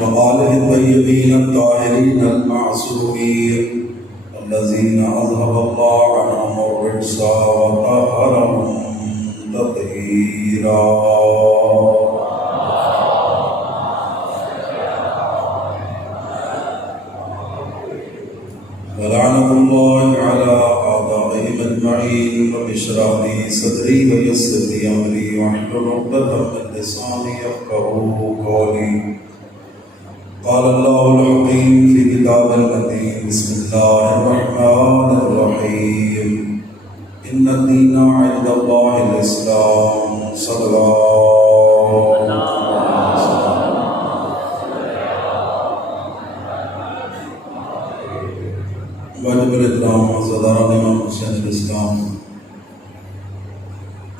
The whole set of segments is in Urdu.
وآله الطيبين الطاهرين المعصومين الذين أذهب الله عنهم الرجس وطهرهم تطهيرا. ولعنة الله على أعدائهم أجمعين. رب اشرح لي صدري ويسر لي أمري واحلل عقدة من لساني يفقهوا قولي. قال الله الحكيم في كتاب المتين. بسم الله الرحمن الرحيم. إن الدين عند الله الإسلام. صلى الله واجب الاحترام صداران امام حسین الاسلام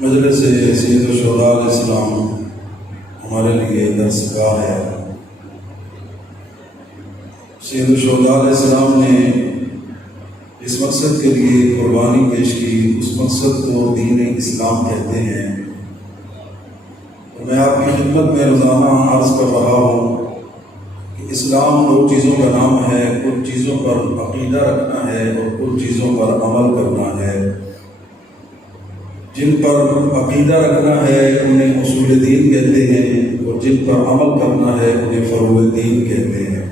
مجلس سید الشہداء علیہ السلام ہمارے لیے درس گاہ ہے. سید الشہداء علیہ السلام نے اس مقصد کے لیے قربانی پیش کی. اس مقصد کو دین اسلام کہتے ہیں. میں آپ کی خدمت میں روزانہ عرض کر رہا ہوں کہ اسلام دو چیزوں کا نام ہے. کچھ چیزوں پر عقیدہ رکھنا ہے اور کچھ چیزوں پر عمل کرنا ہے. جن پر عقیدہ رکھنا ہے انہیں اصول دین کہتے ہیں اور جن پر عمل کرنا ہے انہیں فروع دین کہتے ہیں.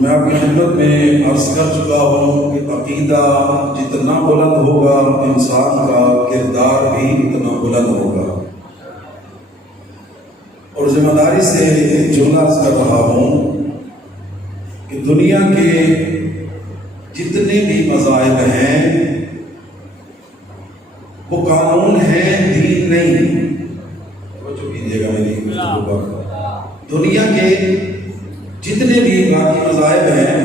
میں آپ کی خدمت میں عرض کر چکا ہوں کہ عقیدہ جتنا بلند ہوگا انسان کا کردار بھی اتنا بلند ہوگا. اور ذمہ داری سے ایک جملہ عرض کر رہا ہوں کہ دنیا کے جتنے بھی مذاہب ہیں وہ قانون ہیں، دین نہیں. توجہ کیجیے گا میری گفتگو پر. دنیا کے جتنے بھی باقی مذاہب ہیں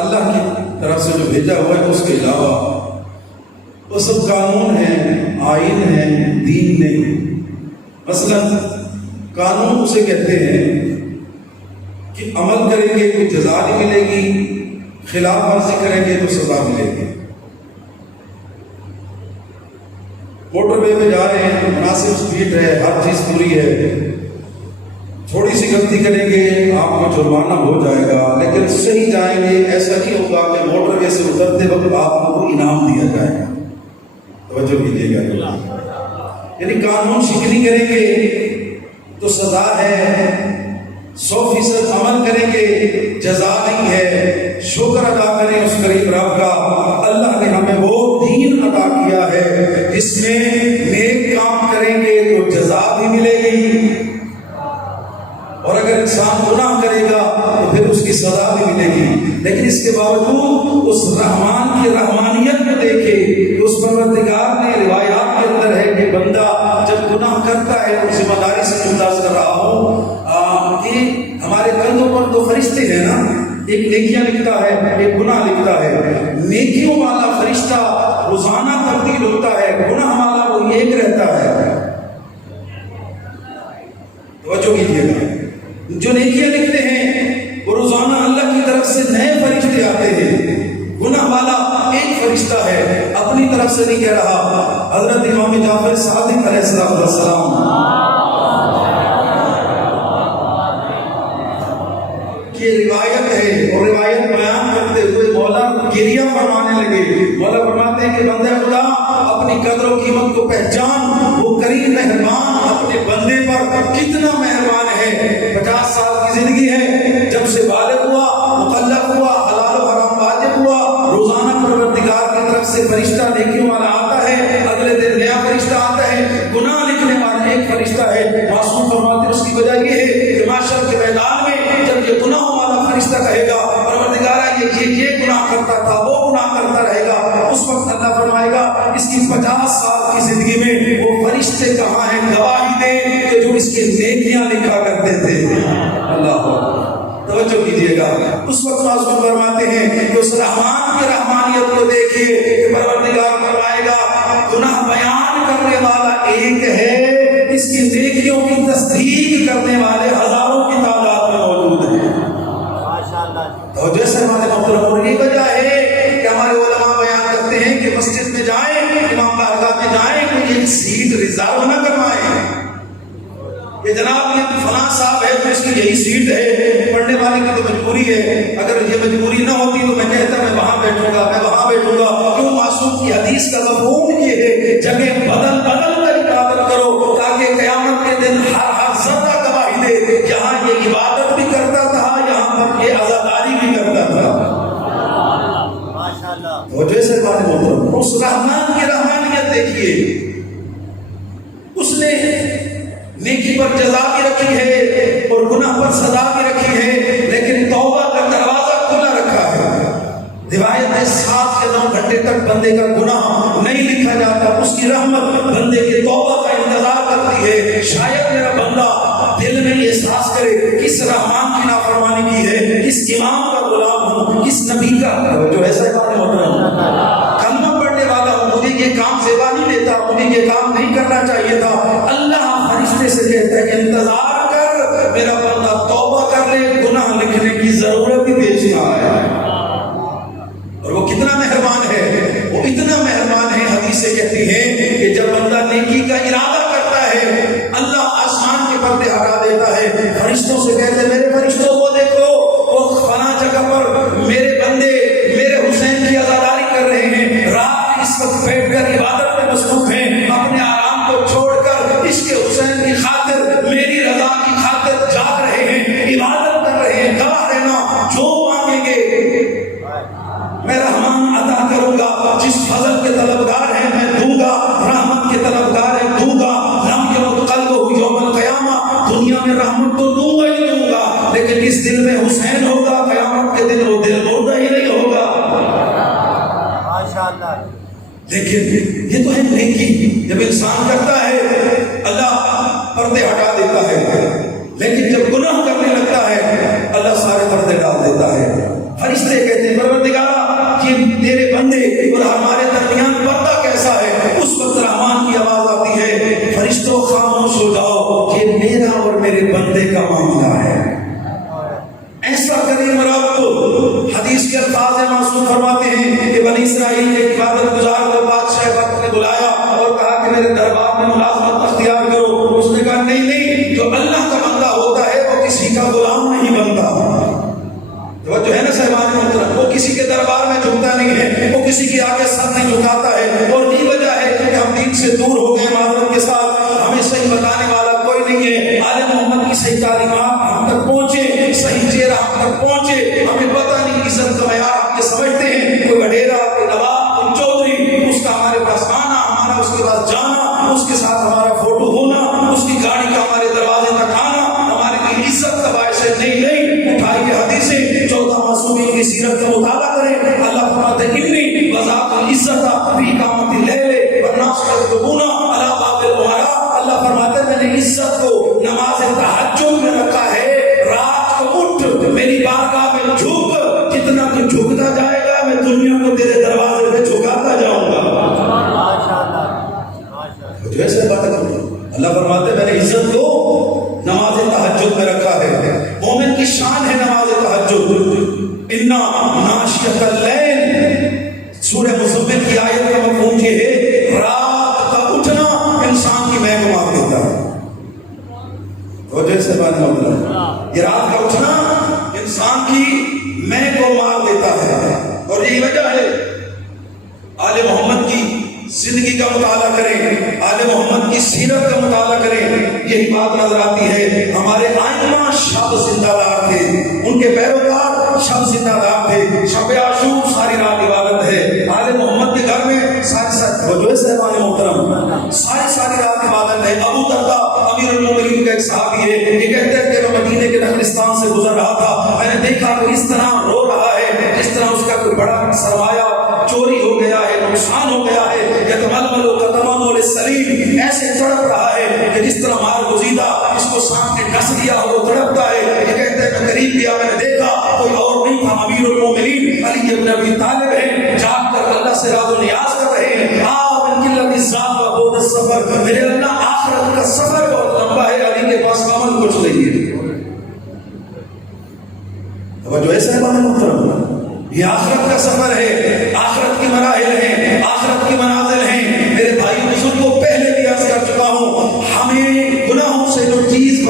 اللہ کی طرف سے جو بھیجا ہوا ہے اس کے علاوہ وہ سب قانون ہیں، آئین ہیں، دین نہیں. مثلا قانون اسے کہتے ہیں کہ عمل کریں گے تو جزا نہیں ملے گی، خلاف ورزی کریں گے تو سزا ملے گی. موٹر وے میں جا رہے ہیں، مناسب سپیڈ ہے، ہر چیز پوری ہے، تھوڑی سی غلطی کریں گے آپ کو جرمانہ ہو جائے گا، لیکن صحیح جائیں گے ایسا نہیں ہوگا کہ موٹر وے سے اترتے وقت آپ کو انعام دیا جائے گا. توجہ کیجیے گا. یعنی قانون شکنی کریں گے تو سزا ہے، 100% عمل کریں گے جزا نہیں ہے. شکر ادا کریں اس کریم رب کا، اللہ نے ہمیں وہ دین عطا کیا ہے جس میں نیک کام کریں گے تو جزا بھی ملے گی، اور اگر انسان گناہ کرے گا تو پھر اس کی سزا بھی ملے گی. لیکن اس کے باوجود اس رحمان کی رحمانیت میں دیکھے کہ اس پروردگار نے روایات کے اندر ہے کہ بندہ جب گناہ کرتا ہے تو ذمہ داری سے ممتاز کر رہا ہوں کہ ہمارے کندھوں پر دو فرشتے ہیں نا، ایک نیکیاں لکھتا ہے ایک گناہ لکھتا ہے. نیکیوں والا فرشتہ روزانہ تبدیل ہوتا ہے، گناہ والا وہ ایک رہتا ہے. توجہ کیجیے گا. جو نیکیاں لکھتے ہیں وہ روزانہ اللہ کی طرف سے نئے فرشتے آتے ہیں. گناہ والا ایک فرشتہ ہے، اپنی طرف سے نہیں کہہ رہا. حضرت امام جعفر صادق علیہ السلام کی روایت ہے، اور روایت بیان کرتے ہوئے مولا گریہ فرمانے لگے. مولا فرماتے ہیں کہ بندے خدا اپنی قدر و قیمت کو پہچان، وہ کریم مہربان اپنے بندے پر کتنا مہربان ہے. 50 سال کی زندگی ہے، جب سے بالغ ہوا، مکلف ہوا، حلال و حرام واجب ہوا، روزانہ پروردگار کی طرف سے فرشتہ نیکیوں والا آتا ہے، اگلے دن نیا فرشتہ آتا ہے، گناہ لکھنے والا ایک فرشتہ ہے. معصوم فرماتے ہیں اس کی وجہ یہ ہے کہ معاشر کے میدان میں جب یہ گناہ والا فرشتہ کہے گا پروردگار یہ گناہ کرتا تھا، وہ گناہ کرتا رہے گا، اس وقت اللہ فرمائے گا اس کی 50 سال کی زندگی میں وہ فرشتے کہاں ہیں گواہی دیں کہ جو اس کے نیکیاں لکھا کرتے تھے. اللہ توجہ کیجیے گا. اس وقت معصوم فرماتے ہیں کہ اس رحمان کی رحمانیت کو دیکھیے کہ پروردگار فرمائے گا گناہ بیان کرنے والا ایک ہے، اس کی نیکیوں کی تصدیق کرنے والے ہزاروں کی تعداد میں موجود ہیں. تو جیسے ہمارے محترم کی وجہ ہے کہ ہمارے علماء بیان کرتے ہیں کہ مسجد میں جائیں، امام بارگاہ میں جائیں، کوئی ایک سیٹ ریزرو نہ کروائیں. کہ جناب یہ فلاں صاحب ہے تو اس کی یہی سیٹ ہے، پڑھنے والے کی تو مجبوری ہے، اگر یہ مجبوری نہ ہوتی تو میں کہتا میں وہاں بیٹھوں گا، میں وہاں بیٹھوں گا۔ کیوں؟ معصوم کی حدیث کا مفہوم یہ ہے جگہ بدل بدل کر عبادت کرو تاکہ قیامت کے دن ہر ذرہ گواہی دے، یہاں یہ عبادت بھی کرتا تھا، یہاں پر یہ عزاداری بھی کرتا تھا۔ توجہ سے بات محترم، اس رحمان کی رحمانیت دیکھیے، اس نے نیکی پر جزا بھی رکھی ہے اور گناہ پر سزا بھی رکھی ہے، لیکن توبہ کا دروازہ کھلا رکھا ہے۔ روایت ہے 7 یا 9 گھنٹے تک بندے کا گناہ نہیں لکھا جاتا، اس کی رحمت بندے کے توبہ کا انتظار کرتی ہے۔ شاید میرا بندہ دل میں یہ احساس کرے کس رحمان کی نافرمانی کی ہے، کس امام کا غلام ہوں، کس نبی کا، جو ایسا بات ہوتا ہے کلمہ پڑھنے والا ہوں، مجھے یہ کام زیبا نہیں دیتا، مجھے یہ کام نہیں کرنا چاہیے تھا۔ اللہ فرشتے سے کہتا ہے انتظار کر، میرا بندہ توبہ کر لے، گناہ لکھنے کی ضرورت ہی پیش نہ آئے۔ اور وہ کتنا مہربان ہے، وہ اتنا مہربان ہے، حدیثیں کہتی ہیں کہ جب بندہ نیکی کا ارادہ کرتا ہے اللہ آسمان کے پردے ہٹا دیتا ہے، فرشتوں سے کہتے ہیں میرے فرشتوں وہ دیکھو، وہ فلاں جگہ پر میرے بندے میرے حسین کی عزاداری کر رہے ہیں، رات اس وقت بیٹھ کر عبادت میں مصروف ہیں، اپنے آرام کو چھوڑ کر عشق حسین کی خاطر، میری رضا کی خاطر جاگ رہے ہیں، عبادت کر رہے ہیں۔ گواہ رہنا، جو مانگیں گے میں رحمان عطا کروں گا، جس فضل کے طلبگار ہیں میں دوں گا، رحمت کے طلبگار ہیں دوں گا۔ لم یمت قلبہ یوم القیامہ، دنیا میں رحمت تو دوں گا ہی دوں گا، لیکن اس دل میں حسین ہوگا، قیامت کے دن وہ دل مردہ ہی نہیں ہوگا۔ لیکن یہ تو ہے نیکی، جب انسان کرتا ہے اللہ پردے ہٹا دیتا ہے، لیکن جب گناہ کرنے لگتا ہے اللہ سارے پردے ڈال دیتا ہے۔ فرشتے کہتے ہیں پروردگارا کہ تیرے بندے اور ہمارے درمیان پردہ کیسا ہے؟ اس وقت رحمان کی آواز آتی ہے فرشتوں خاموش ہو جاؤ، یہ میرا اور میرے بندے کا معاملہ ہے۔ ایسا کریم رب حدیث کے الفاظ معصوم فرماتے ہیں کہ بنی اسرائیل کے عبادت گزار کو بادشاہ وقت نے بلایا اور کہا کہ میرے دربار میں ملازمت اختیار کرو۔ اس نے کہا نہیں نہیں، جو اللہ کا بندہ ہوتا ہے وہ کسی کا غلام نہیں بنتا۔ جو ہے نا صاحبان محترم، وہ کسی کے دربار میں جھکتا نہیں ہے، وہ کسی کے آگے سر نہیں جھکاتا ہے، اور یہ وجہ ہے کہ ہم دین سے دور ہو گئے معذرت کے ساتھ، ہمیں صحیح بتانے والا کوئی نہیں ہے۔ آل محمد کی صحیح تعلیمات ہم تک پہنچے، صحیح چہرہ ہم تک پہنچے، ہمیں پتہ نہیں عزت کا معیار ہم یہ سمجھتے ہیں کوئی وڈیرا، کوئی نواب، کوئی چودھری، اس کا ہمارے پاس آنا، ہمارا اس کے پاس جانا، اس کے ساتھ ہمارا فوٹو ہونا، اس کی گاڑی کا ہمارے دروازے تک آنا ہمارے لیے عزت کا باعث ہے۔ نہیں نہیں، اٹھائیے حدیثیں، 14 معصومین کی سیرت کا مطالعہ کریں۔ اللہ فرماتے ہیں انی وضاعت العزت فی اقامت اللیل والناس یکتبون علی باب الامراء۔ اللہ فرماتے ہیں میں نے عزت کو نماز تہجد میں رکھا ہے، رات کو اٹھ میری بارگاہ میں جھک، جتنا تو جھکتا جائے گا میں دنیا کو تیرے دروازے پہ جھکاتا جاؤں گا۔ جو ایسے بات ہے اللہ فرماتے ہیں میں نے عزت کو نماز تہجد میں رکھا ہے۔ مومن کی شان ہے نماز تہجد۔ انا ناشئۃ اللیل، سورہ مزمل کی آیت کا مفہوم یہ ہے رات کا اٹھنا انسان کی مہک مار دیتا ہے۔ تو جیسے بات مطلب یہ رات کا اٹھنا انسان کی مہک کو مار دیتا ہے، اور یہی وجہ ہے آل محمد کی زندگی کا مطالعہ کریں، آل محمد کی سیرت کا مطالعہ کریں، یہی بات نظر آتی ہے۔ ہمارے آئمہ شب زندہ دار تھے، ان کے پیروکار شب زندہ دار تھے، شب عاشور ساری رات عبادت ہے۔ آل محمد کے گھر میں ساری محترم ساری رات عبادت ہے۔ ابو دردہ امیر المومنین کا ایک صحابی ہے، یہ کہتے ہیں کہ میں مدینے کے نخلستان سے گزر رہا تھا، میں نے دیکھا کہ اس طرح رو رہا ہے جس طرح اس کا کوئی بڑا سرمایہ چوری ہو گیا ہے، نقصان ہو گیا ہے، یتململ وتتململ السلیم، ایسے تڑپ رہا ہے کہ جس طرح مال گزیدہ اس کو سانپ نے ڈس لیا ہو وہ تڑپتا ہے۔ یہ کہتے ہیں میں قریب گیا، میں نے دیکھا کوئی اور نہیں تھا، امیر المومنین علی ابن ابی طالب ہے، جاگ کر اللہ سے راز و نیاز کر رہے ہیں۔ من قلت الزاد و بعد السفر، میرے اللہ آخرت کا سفر بہت لمبا ہے، علی کے پاس عمل کچھ نہیں ہے۔ جو ایسا ہے بات محترم، یہ آخرت کا سفر ہے، آخرت کی مراحل ہیں، آخرت کی منازل ہیں۔ میرے بھائی بزرگوں پہلے بھی عرض کر چکا ہوں، ہمیں گناہوں سے جو چیز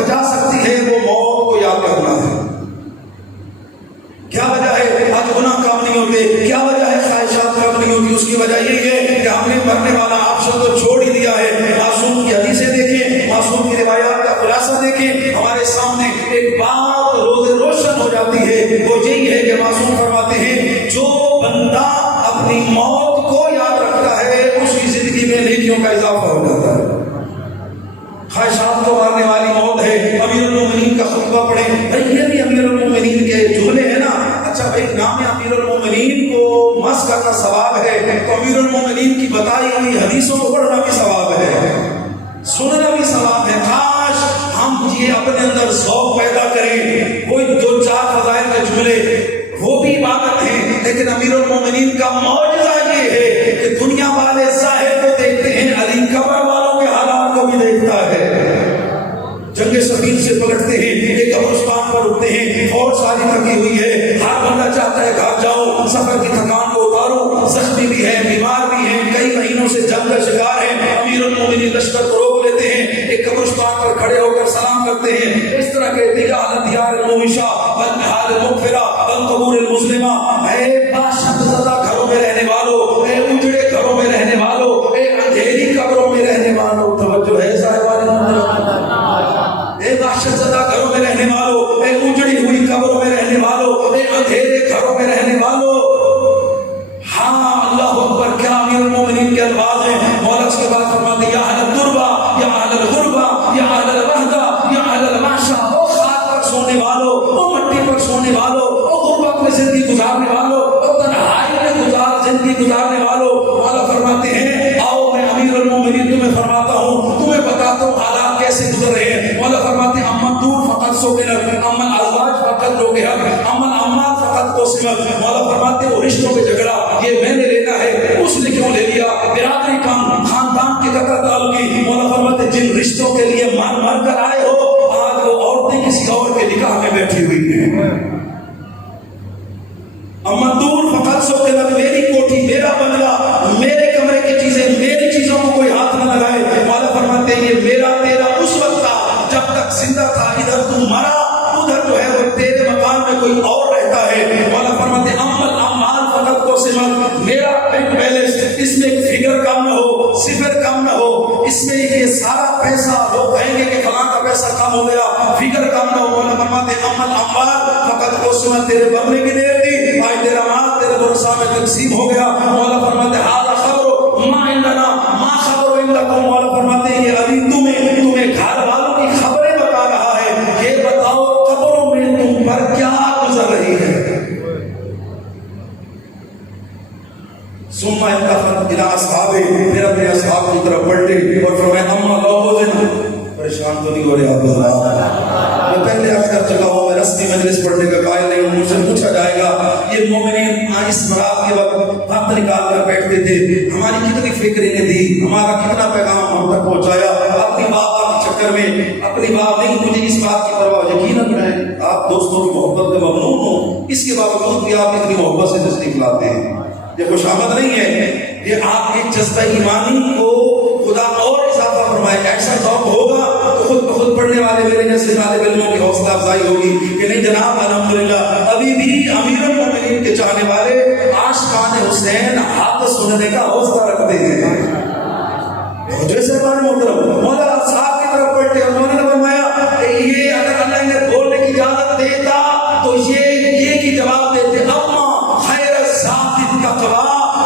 دیکھیں ہمارے سامنے ایک بات روز روشن ہو جاتی ہے، وہ یہی ہے کہ معصوم فرماتے ہیں جو بندہ اپنی موت کو یاد رکھتا ہے اس کی زندگی میں نیکیوں کا اضافہ ہو جاتا ہے۔ خواہشات کو مارنے والی موت ہے۔ امیر المومنین کا خطبہ پڑھیں، بھائی یہ بھی امیر المومنین کے جملے ہیں نا، اچھا بھائی نام امیر المومنین کو مس کرنا ثواب ہے تو امیر المومنین کی بتائی ہوئی حدیثوں کو پڑھنا بھی ثواب ہے، سننا بھی ثواب ہے۔ کاش ہم یہ اپنے اندر ذوق پیدا کریں، کوئی دو چار فضائل کے جملے وہ بھی عبادت ہیں، لیکن امیر المومنین کا معجزہ یہ ہے کہ دنیا والے ظاہر کو دیکھتے ہیں، علی قبر والوں کے حالات کو بھی دیکھتا ہے۔ جنگ سفین سے پلٹتے ہیں، ایک قبرستان پر رکتے ہیں، فوج ساری تھکی ہوئی ہے، ہر بندہ چاہتا ہے گھر جاؤ، سفر کی تھکان کو اتارو، زخمی بھی ہے، بیمار بھی ہیں، کئی مہینوں سے جنگ کا شکار ہیں۔ امیر المومنین لشکر کو روک لیتے ہیں، ایک قبرستان پر کھڑے ہو کر سلام کرتے ہیں، اس طرح کہتے ہیں یا دیار المومشہ والنہار المغفرہ والقبور المسلمہ، اے باشد زدہ گھروں میں رہنے والوں، اے اجڑے گھروں میں رہنے والوں، اے اندھیری قبروں میں رہنے والوں، توجہ ہے صاحبان اے وحشت زدہ گھروں میں رہنے والوں، اے اجڑی ہوئی قبروں میں رہنے والوں، اے اندھیرے گھروں میں رہنے والوں۔ ہاں اللہ اکبر، کیا امیر المومنین کے الفاظ ہیں۔ مولا اس کے بعد فرماتے ہیں یا اہل التربہ یا اہل الغربہ یا اہل الوحدہ یا اہل المعشہ، او خاک پر سونے والوں، او مٹی پر سونے والوں، او غربت میں زندگی گزارنے والوں، او تنہائی میں زندگی گزارنے والوں۔ مولا فرماتے ہیں آؤ میں امیر المومنین تمہیں فرماتا ہوں، تمہیں بتاتا ہوں حالات کیسے گزر رہے ہیں۔ مولا فرماتے ہیں امن دور فقط سوکلت، امن ازواج فقط روکہت، امن امال فقط قسمت۔ مولا فرماتے ہیں وہ رشتوں پہ جھگڑا یہ میں نے لینا ہے، اس نے کیوں لے لیا، برادری کم، خاندان کی قطع تعلقی۔ مولا فرماتے ہیں جن رشتوں کے لیے مر مر کر آئے ہو، آج وہ عورتیں کسی اور کے نکاح میں بیٹھی ہوئی ہیں۔ امن دور فقط سوکلت، میری کوٹھی، میرا بنگلہ، میرے کمرے کی چیزیں، میری چیزوں کو کوئی ہاتھ نہ لگائے۔ مولا فرماتے ہیں یہ میرا تیرا اس وقت تھا جب تک زندہ تھا، ادھر تو مرا، ادھر جو ہے وہ تیرے مکان میں کوئی اور رہتا ہے۔ مولا فرماتے ہیں امن امال فقط کو سمت، میرا بینک بیلنس، اس میں فگر کم نہ ہو، صفر کم نہ ہو، اس میں یہ سارا پیسہ لوگ کہیں گے کہ فلاں کا پیسہ کم ہو گیا، فگر کم نہ ہو۔ مولا فرماتے ہیں امن امال فقط کو سمت، تیرے مرنے کی دیر تھی، آج تیرا مال تیرے ورثہ میں تقسیم ہو گیا۔ مولا فرماتے ہیں ھذا خبر ما عندنا ما خبر عندکم۔ مولا فرماتے ہیں یہ علی تمہیں گھر والوں کی خبریں بتا رہا ہے، یہ بتاؤ قبروں میں تم پر کیا گزر رہی ہے۔ ثم التفت الى اصحابہ، پھر اپنے اصحاب کی طرف پلٹے اور فرمایا اما لو پریشان تو نہیں ہو رہے آپ حضرات، میں پہلے عرض کر چکا ہوں میں رسمی مجلس پڑھنے کا قائل نہیں ہوں، مجھ سے پوچھا جائے گا یہ مومنین اس برات کے وقت نکال کر بیٹھتے تھے، ہماری کتنی فکر انہیں دی، ہمارا کتنا پیغام ہم تک پہنچایا، اپنی بات کے چکر میں اپنی بات نہیں، مجھے اس بات کی پرواہ یقیناً میں آپ دوستوں کی محبت کا ممنون ہوں، اس کے باوجود بھی آپ اتنی محبت سے تشریف لاتے ہیں، یہ خوشامد نہیں ہے، یہ آپ کے جذبہ ایمانی کو خدا اور اضافہ فرمائے۔ ایسا ذوق ہوگا تو خود بخود پڑھنے والے میرے جیسے طالب علموں کی حوصلہ افزائی ہوگی کہ نہیں جناب الحمدللہ ابھی بھی امیر المومنین کے چاہنے والے عاشقان حسین حق سننے کا حوصلہ رکھتے ہیں۔ جیسے ہمارے محترم مولا صاحب کی طرف پلٹے اور مولانا نے فرمایا یہ اگر اللہ انہیں بولنے کی اجازت دیتا تو یہ کی جواب دیتے اما خیر الزاد التقوی،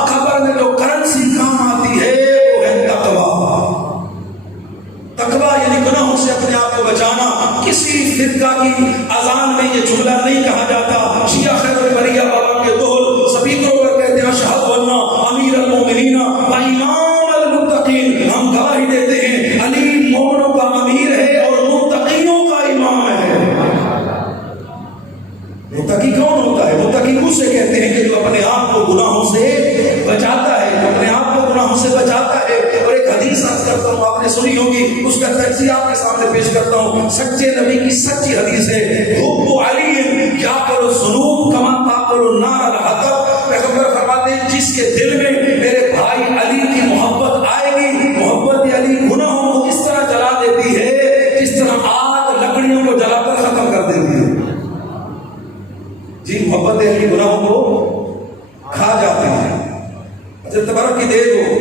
قبر میں جو کرنسی کام آتی ہے وہ ہے تقوی یعنی گناہوں سے اپنے آپ کو بچانا۔ کسی فرقہ کی اذان میں یہ جملہ نہیں کہا جاتا، شیعہ خیر البریہ بابا کے دول سپیکروں پر کہتے ہیں اشہد ان امیر المومنین و امام المتقین، ہم گواہی دیتے ہیں علی مومنوں کا امیر ہے اور متقیوں کا امام ہے۔ متقی کون ہوتا ہے؟ متقی اسے کہتے ہیں کہ جو اپنے آپ کو گناہوں سے بچاتا ہے، اپنے آپ کو گناہوں سے بچاتا ہے۔ اور ایک حدیث عرض کرتا ہوں، آپ نے سنی ہوگی، اس کا تجزیہ آپ کے سامنے پیش کرتا ہوں، سچے نبی کی سچی حدیث ہے، حب علی یعقل الذنوب کما تعقل النار الحطب۔ پیغمبر فرماتے ہیں جس کے دل میں میرے بھائی علی کی محبت آئے گی، محبت علی گناہوں کو اس طرح جلا دیتی ہے جس طرح آگ لکڑیوں کو جلا کر ختم کر دیتی ہے۔ جی محبت علی گناہوں کو کھا جاتے ہیں۔ اچھا تبرک کی دیر ہو،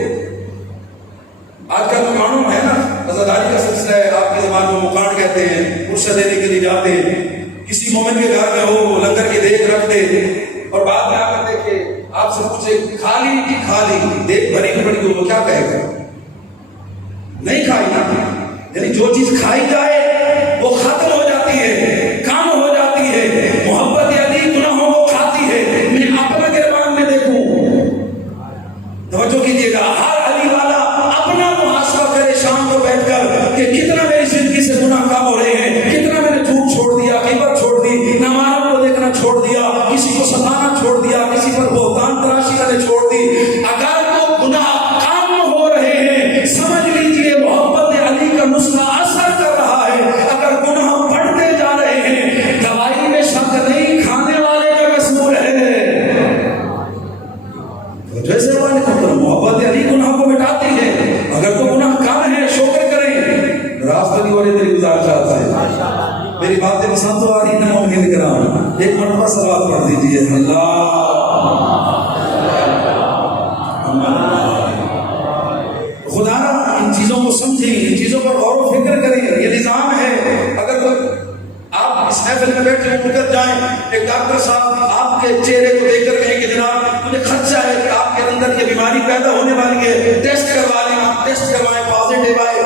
آج کل تو معلوم ہے نا رضاداری کا سلسلہ ہے، آپ کے زبان میں مکاڑ کہتے ہیں، فرصت دینے کے لیے جاتے، کسی مومن کے گھر میں ہو لنگر کی دیکھ رکھتے اور بعد میں آ کر دیکھے آپ سے پوچھے خالی کی خالی دیکھ بھری کی بڑی، وہ کیا کہے گا؟ نہیں کھائی نا. یعنی جو چیز کھائی جائے وہ ختم ہو جاتی ہے، کم ہو جاتی ہے. محبت علی گناہوں کو کھاتی ہے. میں اپنا گربان میں دیکھوں، توجہ کیجیے گا، ہر علی والا اپنا محاسبہ کرے شام کو بیٹھ کر کہ کتنا میری زندگی سے گناہ کم ہو رہے ہیں، کتنا میں نے جھوٹ چھوڑ دیا، غیبت چھوڑ دی، نامحرم کو دیکھنا چھوڑ دیا، کسی کو ستانا چھوڑ دیا، کسی پر بہتان تراشی کرنے چھوڑ دی. اگر وہ گناہ کم ہو رہے ہیں سمجھ لیجیے محبت علی کا نسخہ اثر کر رہا ہے. اگر گناہ بڑھتے جا رہے ہیں دوائی میں شک نہیں، کھانے والے کا قصور ہے. جیسے محبت علی گناہ کو مٹاتی ہے. اگر تو گناہ کم ہے شکر کریں، راستہ نہیں ہو رہے تیری گزارشات سے. میری باتیں پسند تو آ رہی نہ مومن کرام، ایک مرتبہ صلوات پڑھ دیجیے. خدا ان چیزوں کو سمجھیں، ان چیزوں پر غور و فکر کریں. یہ نظام ہے. اگر آپ اس محفل میں بیٹھے اٹھ کر جائیں، ایک ڈاکٹر صاحب آپ کے چہرے کو دیکھ کر کہیں کہ جناب مجھے خدشہ ہے کہ آپ کے اندر یہ بیماری پیدا ہونے والی ہے، ٹیسٹ کروا لیں. آپ ٹیسٹ کروائیں، پازیٹیو آئے،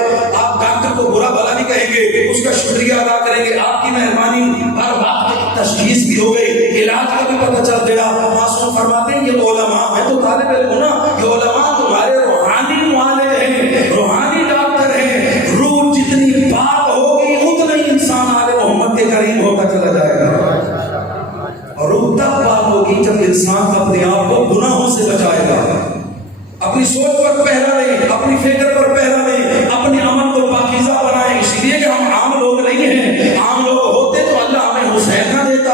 آپ ڈاکٹر کو برا بھلا نہیں کہیں گے، اس کا شکریہ ادا کریں گے. آپ کی مہربانی، ہر بات کی تشخیص بھی ہو گئی، علاج کا بھی پتہ چل گیا. معصوم فرماتے ہیں یہ علماء، میں تو طالب علم ہوں نا، یہ علماء تمہارے روحانی معالج ہیں، روحانی ڈاکٹر ہیں. روح جتنی پاک ہوگی اتنا ہی انسان آل محمد کے قریب ہوتا چلا جائے گا. اور روح تب پاک ہوگی جب انسان اپنے آپ کو گناہوں سے بچائے گا. اپنی سوچ پر پہرا لیں، اپنی فکر پر پہرا لیں، اپنے عمل کو پاکیزہ بنائیں. اس لیے کہ ہم عام لوگ نہیں ہیں. عام لوگ ہوتے تو اللہ ہمیں حسین نہ دیتا.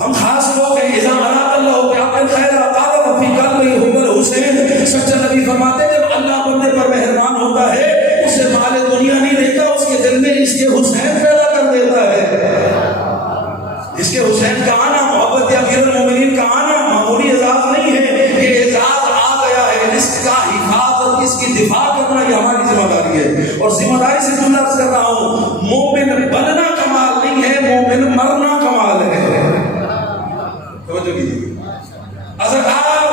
ہم خاص لوگ ہیں. اذا اراد اللہ بِعَبْدٍ خَيْرًا قَذَفَ فِي قَلْبِهِ حُبَّ الْحُسَيْنِ. سچا نبی فرماتے ہیں جب اللہ بندے پر مہربان ہوتا ہے اسے مال دنیا نہیں دیتا، اس کے دل میں اس کے حسین پیدا کر دیتا ہے. اس کے حسین کا آنا، محبت امیر المومنین کا آنا معمولی اعزاز نہیں ہے. یہ اعزاز آ گیا ہے، اس کا حفاظت، اس کی دفاع کرنا یہ ہماری ذمہ داری ہے. اور ذمہ داری سے جملہ عرض کر رہا ہوں، مومن بننا کمال نہیں ہے، مومن مرنا کمال ہے. توجہ کیجیے. ازادار،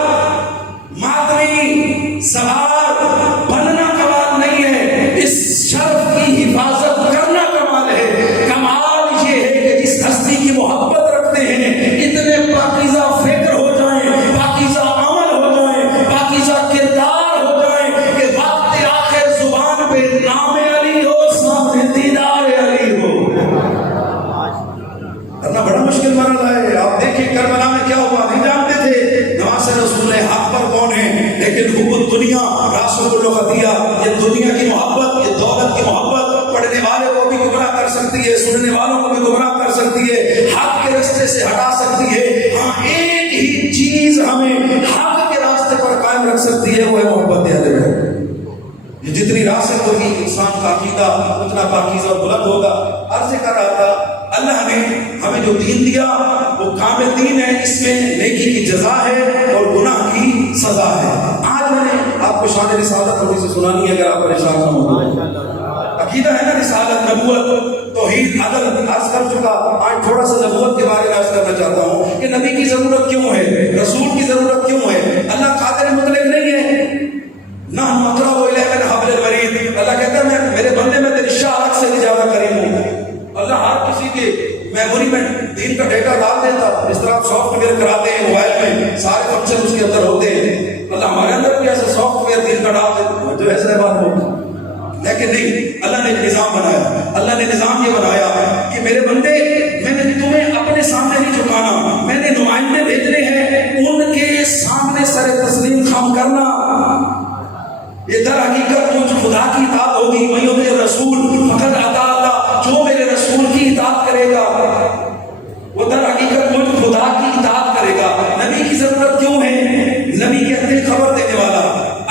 ماتمی، سوار بننا کمال نہیں ہے، اس شرف کی حفاظت کرنا کمال ہے. کمال یہ ہے کہ جس ہستی کی محبت رکھتے ہیں اتنے پاکیزہ فکر ہو جائیں، پاکیزہ عمل ہو جائیں، پاکیزہ کردار ہو جائیں کہ وقت آخر زبان پہ نام علی ہو، سامنے دیدار علی ہو. ورنہ بڑا مشکل مرحلہ ہے. آپ دیکھیں کربلا میں کیا ہوا، نہیں جانتے تھے نواز رسول حق پر کون ہے، لیکن حب دنیا راسوں کو لوگ دیا. یہ دنیا کی محبت، یہ دولت کی محبت پڑھنے والے کو بھی گمراہ کر سکتی ہے، سننے والوں کو بھی گمراہ کر سکتی ہے، حق کے راستے سے ہٹا سکتی ہے. ہاں ایک ہی چیز ہمیں حق کے راستے پر قائم رکھ سکتی ہے، وہ ہے محبت اہل بیت. یہ جتنی راست ہوگی انسان کا عقیدہ اتنا پاکیزہ اور بلند ہوگا. عرض کر رہا تھا اللہ نے ہمیں جو دین دیا وہ کامل دین ہے، اس میں نیکی کی جزا ہے اور گناہ کی سزا ہے. آج میں نے آپ کو شان رسالت تھوڑی سی سنانی ہے اگر آپ پریشان نہ ہو. عقیدہ ہے نا رسالت، نبوت، توحید، عدل عرض کر چکا. آج تھوڑا سا نبوت کے بارے میں عرض کرنا چاہتا ہوں کہ نبی کی ضرورت کیوں ہے، رسول کی ضرورت کیوں ہے. اللہ قادر مطلق نہیں ہے، نہ مقرب الیک من حبل الورید. اللہ کہتا ہے میں میرے بندے میں تیری شاہ سے بھی زیادہ کریم ہوں. اللہ ہر کسی کے میموری میں دین کا ڈیٹا ڈال دیتا. اس طرح آپ سافٹ ویئر کراتے ہیں موبائل میں، سارے فنکشن اس کے اندر ہوتے ہیں. اللہ ہمارے اندر بھی ایسا سافٹ ویئر دین کا ڈال دیتا جو ایسا بات ہو. لیکن نہیں، اللہ نے ایک نظام بنایا. اللہ نے نظام یہ بنایا کہ میرے بندے میں نے تمہیں اپنے سامنے نہیں جھکانا، میں نے نمائندے بھیجنے ہیں، ان کے سامنے سر تسلیم خم کرنا. یہ در حقیقت مجھ خدا کی اطاعت ہوگی. میں یطیع رسول فقط اطاع اللہ، جو میرے رسول کی اطاعت کرے گا وہ در حقیقت مجھ خدا کی اطاعت کرے گا. نبی کی ضرورت کیوں ہے؟ نبی کہتے ہیں خبر دینے والا.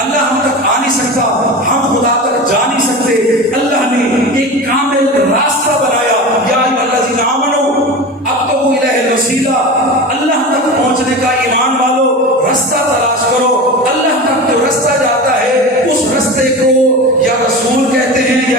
اللہ ہم تک آ نہیں سکتا، ہم خدا تک جا نہیں سکتے. اللہ نے ایک کامل راستہ بنایا. یا ایھا الذین آمنوا ابتغوا الیہ الوسیلہ، اللہ تک پہنچنے کا ایمان والو راستہ تلاش کرو. اللہ تک جو راستہ جاتا ہے اس راستے کو یا رسول کہتے ہیں یا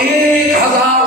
1000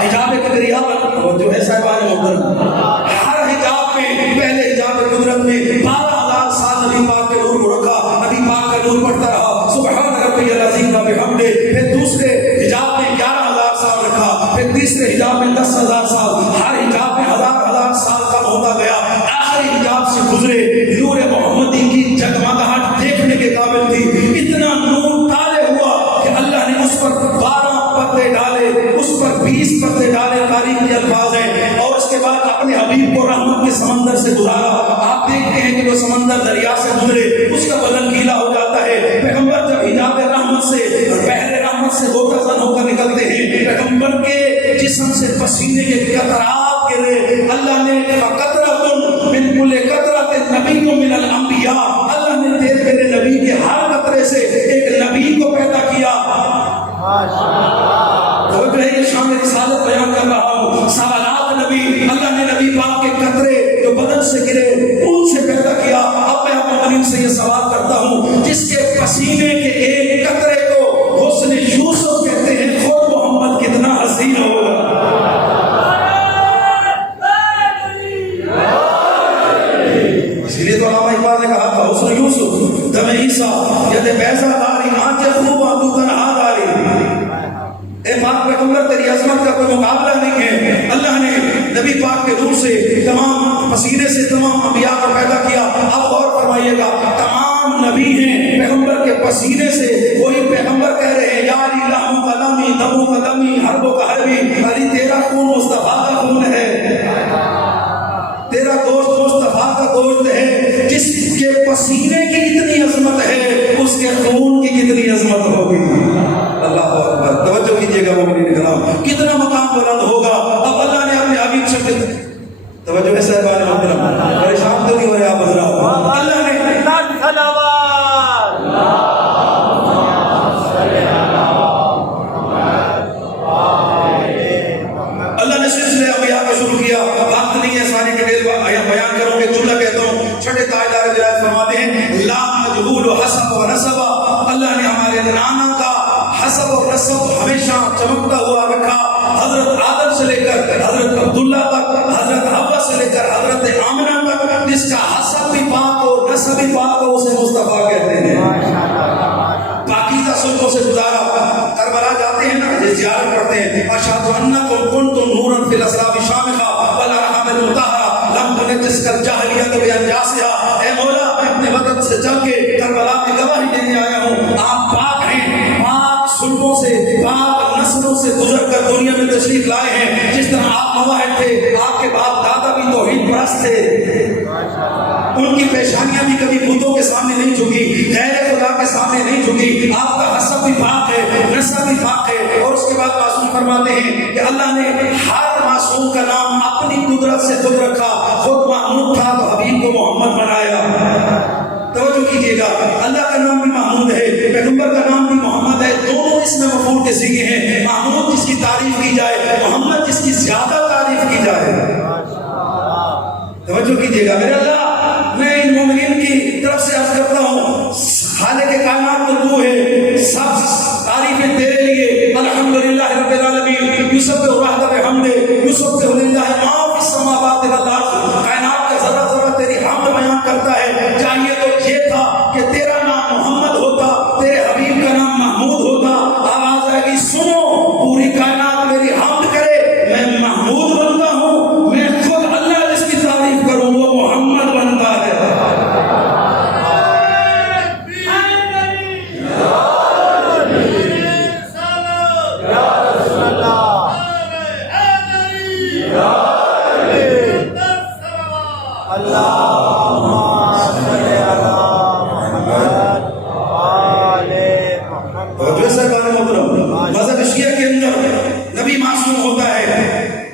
حجاب کبریا جو ہے صاحبان محترم، ہر حجاب میں پہلے حجاب قدرت میں 12,000 سال نبی پاک کے نور کو رکھا، نبی پاک کا نور پڑھتا رہا سبحان ربی العظیم و بحمدہ، پھر دوسرے حجاب میں 11,000 سال رکھا، پھر تیسرے حجاب میں 10,000 سال، ہر حجاب میں 1,000 سال کم ہوتا گیا، آخری حجاب سے گزرے، نور محمدی کی جگمگاہٹ دیکھنے کے قابل تھی، اتنا نور طالع ہوا کہ اللہ نے اس پر 12 پردے ڈالے، اس پر 20 پردے ڈالے، تاریخ کے الفاظ ہیں، اور اس کے بعد اپنے حبیب کو رحمت کے سمندر سے گزارا۔ آپ دیکھتے ہیں کہ وہ سمندر دریا سے گزرے، اس کا بدن گیلا ہو جاتا ہے، پیغمبر جب حجاب رحمت سے بحر رحمت سے غوطہ ہو کر نکلتے ہیں، پیغمبر کے جسم سے پسینے کے قطرات گرے، اللہ نے قطرۃ من کل قطرۃ نبی من الانبیاء، اللہ نے میرے نبی کے ہر قطرے سے ایک نبی کو پیدا کیا۔ تو یہ شان رسالت بیان کر رہا ہوں، سوالات نبی، اللہ نے نبی پاک کے قطرے جو بدن سے گرے ان سے پیدا کیا۔ اب میں اپنے سے یہ سوال کرتا ہوں، جس کے پسینے کے ایک قطرے کو حسن یوسف کہتے ہیں، خود محمد کتنا حسین ہوگا۔ اسی لیے تو علامہ اقبال نے کہا تھا حسن یوسف دم عیسیٰ ید بیضا داری آنچ خوب آدو تنہا داری۔ اے پاک پیغمبر تیری عظمت کا کوئی مقابلہ نہیں ہے، اللہ نے نبی پاک کے روح سے تمام پسینے سے تمام انبیاء کو پیدا کیا۔ اب غور فرمائیے گا، تمام نبی ہیں پیغمبر کے پسینے سے، وہی پیغمبر کہہ رہے ہیں یا علی لحم قلمی دمو قدمی حرب کا حربی، علی تیرا خون مصطفیٰ کا خون ہے، تیرا گوشت مصطفیٰ کا گوشت ہے، جس کے پسینے کی اتنی عظمت ہے اس کے خون کی کتنی عظمت ہوگی۔ اللہ اکبر، توجہ کیجیے گا مومنین کرام، کتنا مقام بلند ہوگا۔ اب اللہ نے اپنے حبیب سے توجہ ہے صاحبان محترم، پریشان تو نہیں ہو رہے آپ حضرات، اللہ نے اللہ نے سلسلہ انبیاء کا شروع کیا، وقت نہیں ہے ساری ڈیٹیل بیان کروں گے، جملہ کہتا ہوں، چھٹے تاجدار ہدایت فرماتے ہیں لا مجہول حسب و نسب، اللہ نے ہمارے نانا کا حسب و نسب ہمیشہ چمکتا ہوا رکھا، حضرت آدم سے لے کر حضرت عبداللہ تک، حضرت حوا سے لے کر حضرت آمنہ تک، جس کا حسب بھی پاک ہو نسب بھی پاک ہو اسے مصطفیٰ کہتے ہیں۔ پاکیزہ سلکوں سے گزارا، کربلا جاتے ہیں نا، یہ زیارت پڑھتے ہیں، اشہد انکم کنتم نورا فی الاسراب شامخا والارحام المطہرہ لم تنجس کالجاہلیۃ بانجاسها۔ اے مولا، میں اپنے وطن سے چل کے کربلا میں گواہی دینے آیا ہوں، آپ پاک ہیں، پاک سلکوں سے پاک نسلوں سے گزر کر دنیا میں تشریف لائے ہیں، جس طرح آپ مواحد تھے، آپ کے باپ دادا بھی توحید پرست تھے، ان کی پیشانیاں بھی کبھی بتوں کے سامنے نہیں جھکی، غیر خدا کے سامنے نہیں جھکی، آپ کا حسب بھی پاک ہے، نسب بھی پاک ہے۔ اور اس کے بعد معصوم فرماتے ہیں کہ اللہ نے ہر معصوم کا نام اپنی قدرت سے خود رکھا، خود محمود تھا تو حبیب کو محمد بنایا۔ توجہ کیجیے گا، اللہ کا نام بھی محمود ہے، پیغمبر کا نام بھی محمد ہے، دونوں اس میں مفعول کے صیغے ہیں، محمود جس کی تعریف کی جائے، محمد جس کی زیادہ تعریف کی جائے۔ توجہ کیجیے گا میرے اللہ، میں ان مومنین کی طرف سے عرض کرتا ہوں، خالق کائنات تو ہے، سب تعریفیں تیرے لیے، الحمدللہ رب العالمین، یسبح وحدہ بحمدہ، یسبح للہ ما فی السماوات والارض، کائنات کا ذرہ ذرہ تیری حمد بیان کرتا ہے۔ چاہیے تو یہ تھا کہ تیرا نام محمد ہوتا، تیرے حبیب کا نام محمود ہوتا، آواز آئے گی سنو پوری کائنات میری حمد کرے، میں محمود بنتا ہوں، میں خود اللہ جس کی تعریف کروں وہ محمد بنتا ہے۔ مذہب شیعہ کے اندر نبی معصوم ہوتا ہے،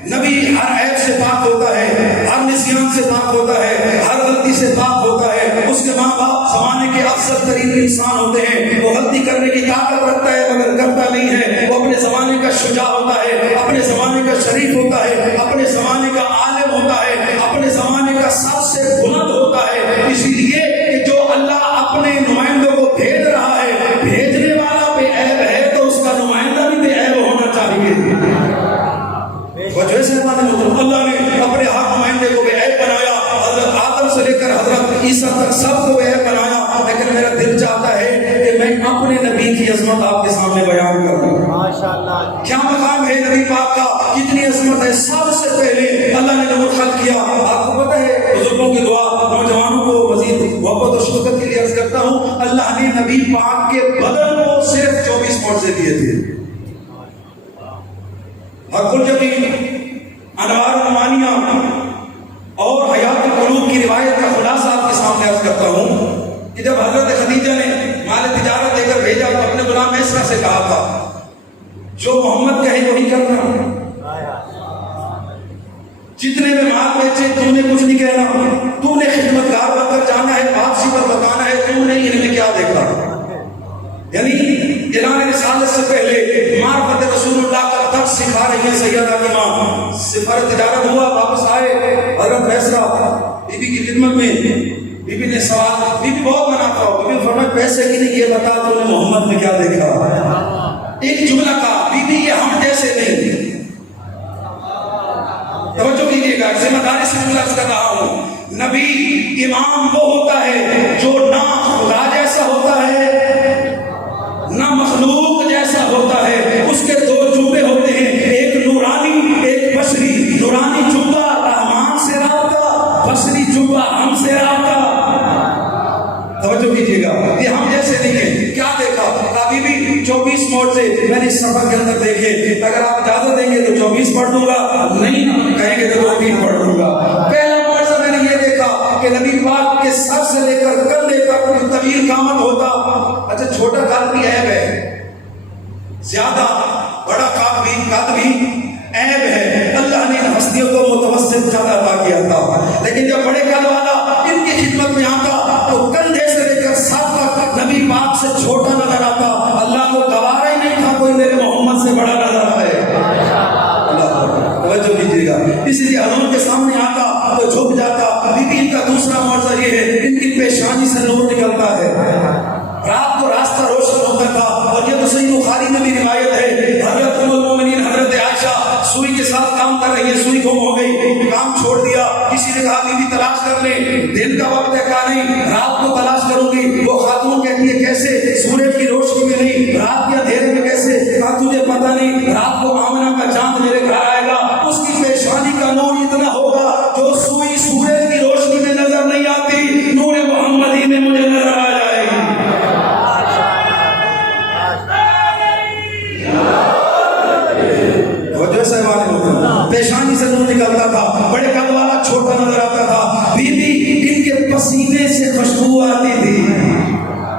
نبی ہر عیب سے پاک ہوتا ہے، ہر نسیان سے پاک ہوتا ہے، ہر غلطی سے پاک ہوتا ہے، اس کے ماں باپ زمانے کے افضل ترین انسان ہوتے ہیں، وہ غلطی کرنے کی طاقت رکھتا ہے مگر کرتا نہیں ہے، وہ اپنے زمانے کا شجاع ہوتا ہے، اپنے زمانے کا شریف ہوتا ہے، اپنے زمانے کا عالم ہوتا ہے، اپنے زمانے کا سب سے بلند ہوتا ہے۔ اسی لیے کہ جو اللہ اپنے نمائندوں کو بھیج رہا ہے، بھیجنے والا بے عیب ہے تو اس کا نمائندہ بھی بے عیب ہونا چاہیے۔ وجہ سے اللہ نے اپنے حق نمائندے کو بے عیب بنایا، حضرت آدم سے لے کر حضرت عیسیٰ تک سب کو بے عیب بنایا، لیکن میرا دل چاہتا ہے کہ میں اپنے نبی کی عظمت آپ کے سامنے بیان کروں۔ ماشاءاللہ کیا مقام ہے نبی پاک کا، کتنی عظمت ہے۔ سب سے پہلے اللہ نے نور خلق کیا۔ آپ کو پتہ ہے بزرگوں کی دعا نوجوانوں کو مزید محبت اور شفقت کے لیے عرض کرتا ہوں، اللہ نے نبی پاک کے بدن کو صرف 24 معجزے دیے تھے۔ حق الجبین، انوار المانیہ اور حیات القلوب کی روایت کا خلاصہ آپ کے سامنے عرض کرتا ہوں کہ جب حضرت خدیجہ نے مال تجارت دے کر بھیجا تو اپنے غلام میسرہ سے کہا تھا جو محمد کہے وہی کرنا، جتنے میں مال بیچے تم نے کچھ نہیں کہنا، تم نے خدمتگار بن کر جانا ہے، واپسی پر بتانا ہے تم نے ان میں کیا دیکھا۔ یعنی اعلان رسالت سے پہلے معرفت رسول اللہ کا درس سکھا رہی ہے سیدہ کی ماں۔ سفر تجارت ہوا، واپس آئے حضرت میسرہ بی بی کی خدمت میں، بی بی نے سوال، بی بی بہت مناتا ہو، بی بی فرمائے پیسے کی نہیں، یہ بتا تو نے محمد میں کیا دیکھا۔ ایک جملہ کہا، بی بی یہ ہم جیسے نہیں۔ توجہ کیجیے گا، ذمہ داری سے ملحظ کر رہا ہوں، نبی امام وہ ہوتا ہے جو نہ خدا جیسا ہوتا ہے نہ مخلوق جیسا ہوتا ہے۔ اس کے دو جملے ہوتے ہیں، ایک نورانی ایک بشری۔ نورانی جملہ رحمان سے رابطہ، بشری جملہ ہم سے رابطہ۔ توجہ کیجیے گا، یہ ہم جیسے نہیں ہیں۔ کیا دیکھا؟ ابھی بھی 24 معجزے میں نے اس سفر کے اندر دیکھے، اگر آپ اجازت دیں گے تو 24 پڑھ دوں گا، نہیں کہیں گے تو 2-3 پڑھ دوں گا۔ پہلا معجزہ میں نے یہ دیکھا کہ نبی پاک کے سر سے لے کر کندھے تک کوئی طویل قامت ہوتا۔ اچھا چھوٹا قد بھی عیب ہے، زیادہ بڑا قد بھی عیب ہے، اللہ نے ان ہستیوں کو متوسط قد عطا کیا تھا، لیکن جب بڑے قد والا ان کی خدمت میں آتا تو کندھے سے لے کر سر تک نبی پاک سے چھوٹا نظر آتا۔ اللہ کو گوارا ہی نہیں تھا کوئی میرے محمد سے بڑا نظر آئے۔ توجہ کیجیے گا، اس لیے حضور کے سامنے آتا تو جھک جاتا۔ بی بی ان کا دوسرا معجزہ یہ ہے، ان کی پیشانی سے نور نکلتا ہے، رات کو راستہ روشن ہوتا تھا۔ اور یہ تو صحیح بخاری میں بھی روایت ہے، حضرت ام المومنین حضرت عائشہ سوئی کے ساتھ کام کر رہی ہے، سوئی گم ہو گئی، کام چھوڑ دیا، کسی نے کہا بی بی تلاش کر لیں، دن کا وقت ہے، کہا نہیں رات کو تلاش کروں گی۔ وہ خاتون کہتی ہے کیسے؟ سورج کی روشنی میں نہیں، رات کے اندھیرے میں کیسے؟ کہا تجھے پتہ نہیں، رات کو آمنہ کا چاند میرے گھر آئے گا، اس کی پیشانی کا نور اتنا ہوگا جو سوئی سورج کی روشنی میں نظر نہیں آتی، نور محمدی میں مجھے نظر آ جائے گی۔ پیشانی سے نور نکلتا تھا، بڑے قد والا چھوٹا نظر آتا تھا۔ بی بی ان کے پسینے سے خوشبو آتی تھی،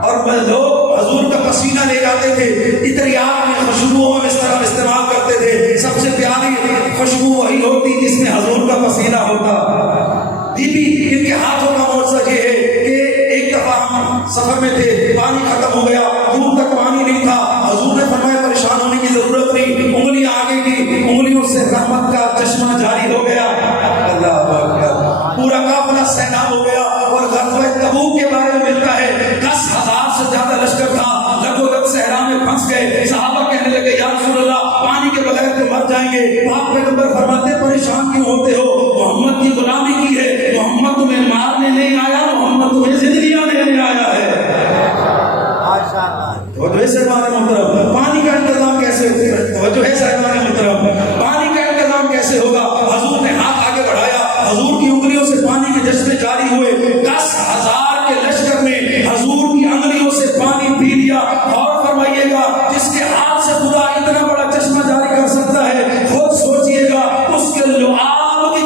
اور لوگ حضور کا پسینہ لے جاتے تھے، عطریات میں خوشبوؤں میں اس طرح استعمال کرتے تھے۔ سب سے پیاری خوشبو وہی ہوتی جس میں حضور کا پسینہ ہوتا۔ بی بی ان کے ہاتھوں کا معجزہ یہ ہے کہ ایک دفعہ ہم سفر میں تھے، پانی ختم ہو گیا، دور تک پانی نہیں تھا، حضور نے فرمایا پریشان ہونے کی ضرورت نہیں، انگلیاں آگے کی، انگلیوں سے رحمت کا چشمہ جاری ہو گیا۔ اللہ اکبر، پورا قافلہ سیلاب ہو گیا۔ اور غزوہ تبوک کے بارے میں ملتا ہے 10,000 سے زیادہ لشکر تھا، لگوگت صحرا میں پھنس گئے۔ صحابہ کہنے لگے یا رسول اللہ پانی کے بغیر تو مر جائیں گے۔ پاک پیغمبر فرماتے پریشان کیوں ہوتے ہو؟ محمد کی غلامی کی ہے، محمد تمہیں مارنے نہیں آیا، محمد تمہیں زندگیاں دینے آیا ہے۔ توجہ ہے ہمارے محترم، پانی کا انتظام کیسے ہوگا؟ توجہ ہے ہمارے محترم، پانی کا انتظام کیسے ہوگا؟ حضور نے ہاتھ آگے بڑھایا، حضور کی انگلیوں سے پانی کے جشن جاری ہوئے۔ 10,000 کے لشکر نے حضور کی انگلیوں سے پانی پی لیا۔ اور فرمائیے گا جس کے ہاتھ سے خدا اتنا بڑا چشمہ جاری کر سکتا ہے، خود سوچئے گا اس کے لعاب کی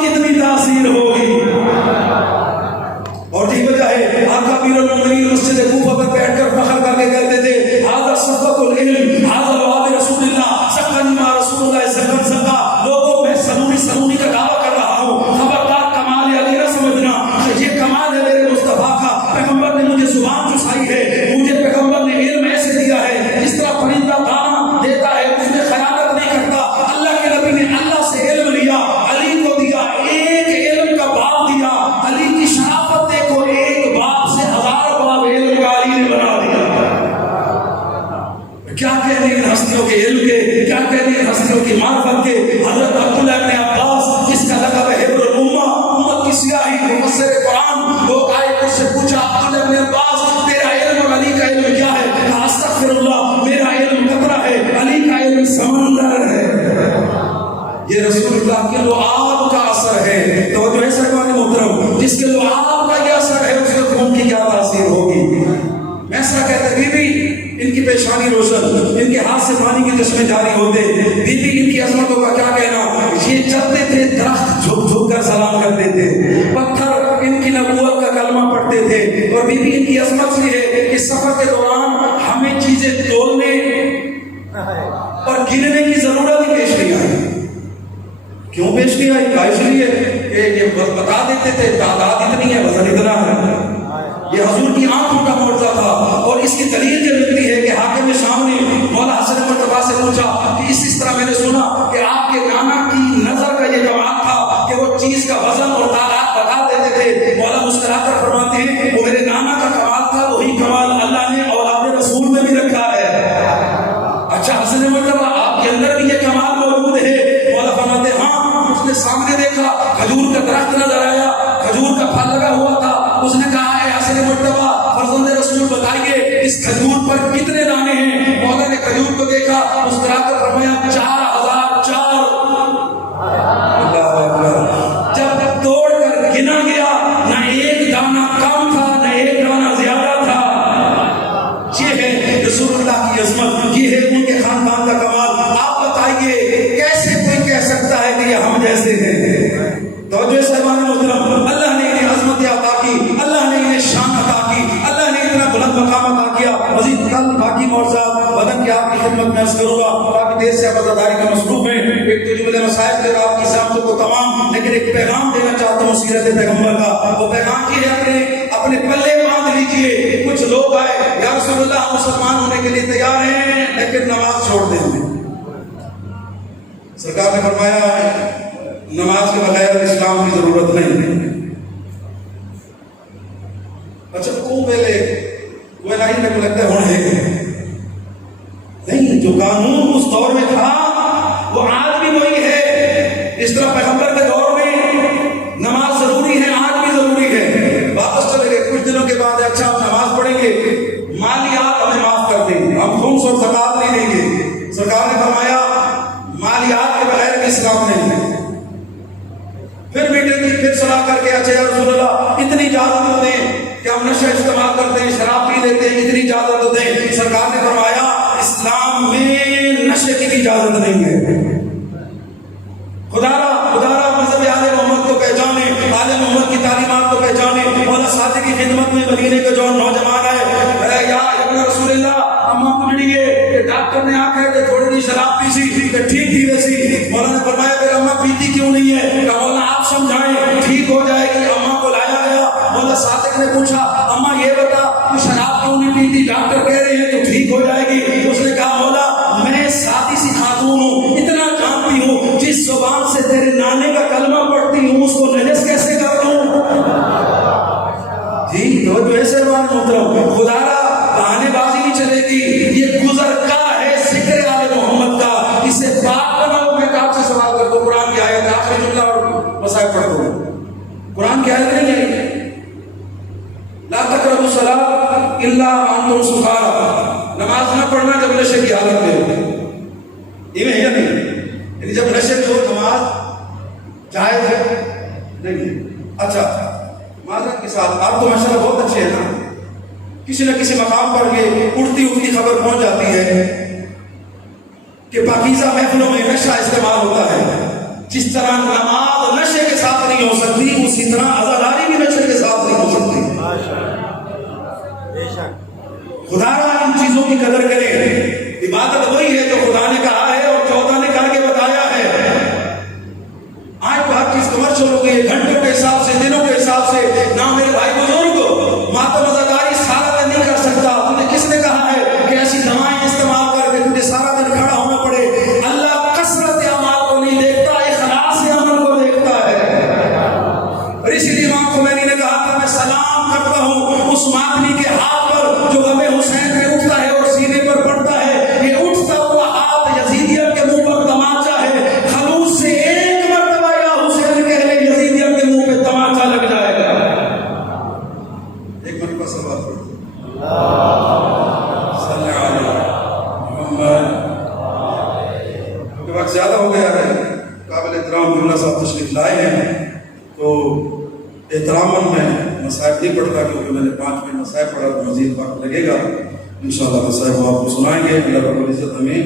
یہ رسول اللہ کے لعاب کا اثر ہے. توجہ ہے سرکار محترم, جس کے لعاب کا یہ اثر ہے اس کے خون کی کیا تاثیر ہوگی. میسرا کہتے بی بی ان کی پیشانی روشن, ان کے ہاتھ سے پانی کے چشمے جاری ہوتے. بی بی ان کی عظمتوں کا کیا کہنا, یہ چلتے تھے درخت جھک جھک کر سلام کرتے تھے, پتھر ان کی نبوت کا کلمہ پڑھتے تھے. اور بی بی ان کی عظمت یہ ہے کہ سفر کے دوران ہمیں چیزیں تولنے اور گننے کی ضرورت ہی پیش نہیں آئی. کیوں پیش نہیں آئی؟ اس لیے کہ یہ بتا دیتے تھے تعداد اتنی ہے, وزن اتنا ہے. یہ حضور کی آنکھوں کا معجزہ تھا. اور اس کی دلیل یہ ملتی ہے کہ حاکم شام نے مولا حسن مرتضیٰ سے پوچھا کہ اس طرح میں نے سنا کہ آپ کے نانا کی نظر کا یہ کمال تھا کہ وہ چیز کا وزن اور تعداد بتا دیتے تھے. مولا مسکرا کر فرماتے ہیں وہ میرے نانا کا کمال تھا, وہی کمال اللہ نے اولاد رسول میں بھی رکھا ہے. اچھا حسن مرتضیٰ آپ کے اندر بھی یہ کمال موجود ہے. مولا فرماتے ہیں ہاں. اس نے سامنے دیکھا کھجور کا درخت نظر آیا, کھجور کا پھل لگا ہوا تھا. اس نے کہا اے حسن مرتضیٰ فرزند رسول بتائیے اس کھجور پر کتنے دانے ہیں. مولا نے کھجور کو دیکھا, مسکرا کر فرمایا 4004. اللہ اکبر. جب توڑ کر گنا گیا نہ ایک دانہ کم تھا نہ ایک دانہ زیادہ تھا. یہ ہے رسول اللہ کی عظمت, یہ ہے ان کے خاندان کا کمال. آپ بتائیے کیسے کوئی کہہ سکتا ہے کہ یہ ہم جیسے ہیں. توجہ صاحبان محترم, اللہ نے انہیں عظمت عطا کی, اللہ نے انہیں شان عطا کی, اللہ نے اتنا بلند مقام عطا کیا. مزید کل باقی موضوعات بدن کی آپ کی خدمت میں عرض کروں گا. باقی دیر سے آپ عزاداری کا مصروف ہیں. ایک تو جملے مسائل کے آپ کی سامتوں کو تمام, لیکن ایک پیغام دینا چاہتا ہوں سیرت پیغمبر کا. وہ پیغام یہ ہے اپنے پلے باندھ لیجئے. کچھ لوگ آئے یا رسول اللہ ہم مسلمان ہونے کے لیے تیار ہیں لیکن نماز چھوڑ دیں گے. سرکار نے فرمایا نماز کے بغیر اسلام کی ضرورت نہیں. اچھا وہ پہلے وہ نہیں میرے کو لگتا ہے ہونے نہیں, جو قانون اس دور میں تھا وہ آج بھی وہی ہے. اس طرح پیغمبر کے دور میں نماز ضروری ہے, آج بھی ضروری ہے. واپس چلے گئے کچھ دنوں کے بعد اچھا ہم نماز پڑھیں گے, مالیات ہمیں معاف کر دیں گے, ہم خمس اور زکات نہیں دیں گے. سرکار نے فرمایا مالیات کے بغیر اسلام نہیں ہے. پھر میٹنگ کی, پھر صلاح کر کے اچھا یا رسول اللہ اتنی اجازت دیں کہ ہم نشہ استعمال کرتے ہیں, شراب پی لیتے ہیں, اتنی اجازت دیں. سرکار نے فرمایا اسلام میں نشے کی بھی اجازت نہیں ہے. خدا را مذہب آل محمد کو پہچانے, آل محمد کی تعلیمات کو پہچانے. مولا ساتھ کی خدمت میں مدینے کے جو نوجوان آئے یا ابن رسول اللہ اما پکڑیے کہ ڈاکٹر نے آنکھ ہے کہ تھوڑی سی شراب پی سی کہ ٹھیک تھی ویسی. مولا نے فرمایا پھر اما پیتی کیوں نہیں ہے, کہ مولا آپ سمجھائیں ٹھیک ہو جائے گی. اما کو لایا گیا. مولا صادق نے پوچھا اما یہ بتا تو شراب کیوں نہیں پیتی, ڈاکٹر کہہ رہے ہیں تو ٹھیک ہو جائے گی. اس نے کہا مولا میں سادی سی خاتون ہوں, اتنا جانتی ہوں جس زبان سے تیرے نانے کا کلمہ پڑھتی ہوں اس کو نجس کیسے کر دوں. جی تو جو ایسے بات محترم خدا را بہانے بازی نہیں چلے گی. یہ گزر کا ہے ذکر آل محمد کا, اسے پاک بناؤ. میں آپ سے سوال کرتا ہوں, قرآن کی آیت آخری جملہ اور مسائل پڑھ دوں. قرآن کی آیت نہیں ہے لا تقربوا الصلاۃ الا وانتم سکارى, نماز نہ پڑھنا جب نشے کی حالت میں ہو. یہ ہے یا نہیں؟ یعنی جب نشے میں ہو نماز جائز ہے نہیں. اچھا معذرت کے ساتھ آپ تو ماشاءاللہ بہت اچھے ہیں نا, کسی نہ کسی مقام پر یہ اڑتی اڑتی خبر پہنچ جاتی ہے کہ پاکیزہ محفلوں میں نشہ استعمال ہوتا ہے. جس طرح نماز نشے کے ساتھ نہیں ہو سکتی اسی طرح عزاداری بھی نشے کے ساتھ نہیں ہو سکتی. خدا را ان چیزوں کی قدر کریں. عبادت وہی ہے جو خدا نے کہا ہے اور 14 نے کر کے بتایا ہے. آج تو ہر چیز کمرشل ہو گئی ہے, گھنٹوں کے حساب سے, دنوں کے حساب سے. نہ میرے بھائی بزرگ ماتم عزاداری سارا دن نہیں کر سکتا. تمہیں کس نے کہا ہے کہ ایسی دوائیں استعمال کر کے تجھے سارا دن کھڑا ہونا پڑے. اللہ کثرت اعمال کو نہیں دیکھتا, اخلاص عمل کو دیکھتا ہے. اور اسی لیے امام خمینی نے کہا تھا میں سلام کرتا ہوں اس ماتمی کے ہاتھ پر جو غم حسین میں اٹھتا ہے اور سینے پر پڑتا ہے. یہ اٹھتا ہوا ہاتھ یزیدیت کے منہ پر تماچا ہے. خلوص سے ایک مرتبہ یا حسین کہہ لے یزیدیت کے منہ پہ تماچا لگ جائے گا. پڑھتا کیونکہ میں نے 5 میں مسائب پڑھا تو مزید وقت لگے گا. انشاءاللہ مسائب آپ کو سنائیں گے. اللہ رب العزت ہمیں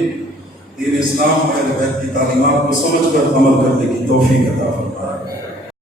دین اسلام اور اہل بیت کی تعلیمات کو سمجھ کر عمل کرنے کی توفیق عطا فرمائے.